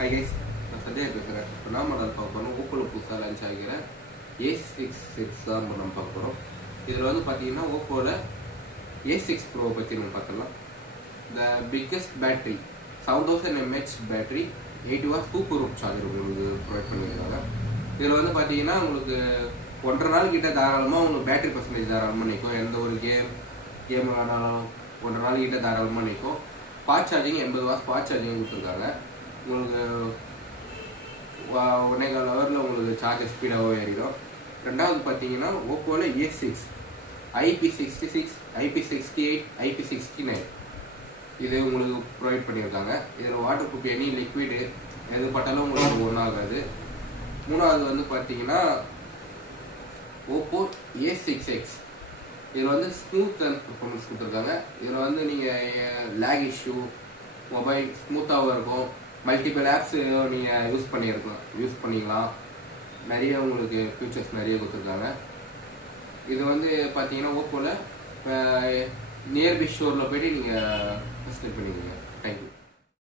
Hi guys, நான் சத்யா பேசுகிறேன். இப்போ நான் மாடல் பார்க்க போகிறோம். ஓப்போவில் புதுசாக லான்ச் ஆகிற A6 தான் நம்ம பார்க்க போகிறோம். இதில் வந்து பார்த்தீங்கன்னா ஓப்போவில் A6 Pro பற்றி நம்ம பார்க்கலாம். The biggest battery 7000 mAh battery, 80 watts super ரூட் சார்ஜர் உங்களுக்கு ப்ரொவைட் பண்ணியிருக்காங்க. இதில் வந்து பார்த்தீங்கன்னா உங்களுக்கு 1.5 நாள் கிட்ட தாராளமாக உங்களுக்கு பேட்டரி பர்சன்டேஜ் தாராளமாக நிற்கும். எந்த ஒரு கேம் விளாடாலும் 1.5 நாள் கிட்ட தாராளமாக நிற்கும். Fast charging 80 watts fast charging கொடுத்துருக்காங்க. உங்களுக்கு 1.25 ஹவரில் உங்களுக்கு சார்ஜர் ஸ்பீடாகவே ஏறிடும். ரெண்டாவது பார்த்தீங்கன்னா ஓப்போவில் A6 IP66, IP68, IP69 இது உங்களுக்கு ப்ரொவைட் பண்ணியிருக்காங்க. இதில் வாட்டர் ப்ரூஃப் எனி லிக்விடு எது பட்டாலும் உங்களுக்கு ஒன்றும் ஆகாது. மூணாவது வந்து பார்த்தீங்கன்னா ஓப்போ A6X இதில் வந்து ஸ்மூத் அண்ட் பர்ஃபார்மன்ஸ் கொடுத்துருக்காங்க. இதில் வந்து நீங்கள் லேக் இஷ்யூ மொபைல் ஸ்மூத்தாகவும் இருக்கும். மல்டிபிள் ஆப்ஸ் நீங்கள் யூஸ் பண்ணிக்கலாம். நிறைய உங்களுக்கு ஃபியூச்சர்ஸ் நிறைய கொடுத்துருக்காங்க. இது வந்து பார்த்தீங்கன்னா ஓப்போவில் நியர்பை ஸ்டோரில் போய்ட்டு நீங்கள் விசிட் பண்ணிக்கோங்க. தேங்க்யூ.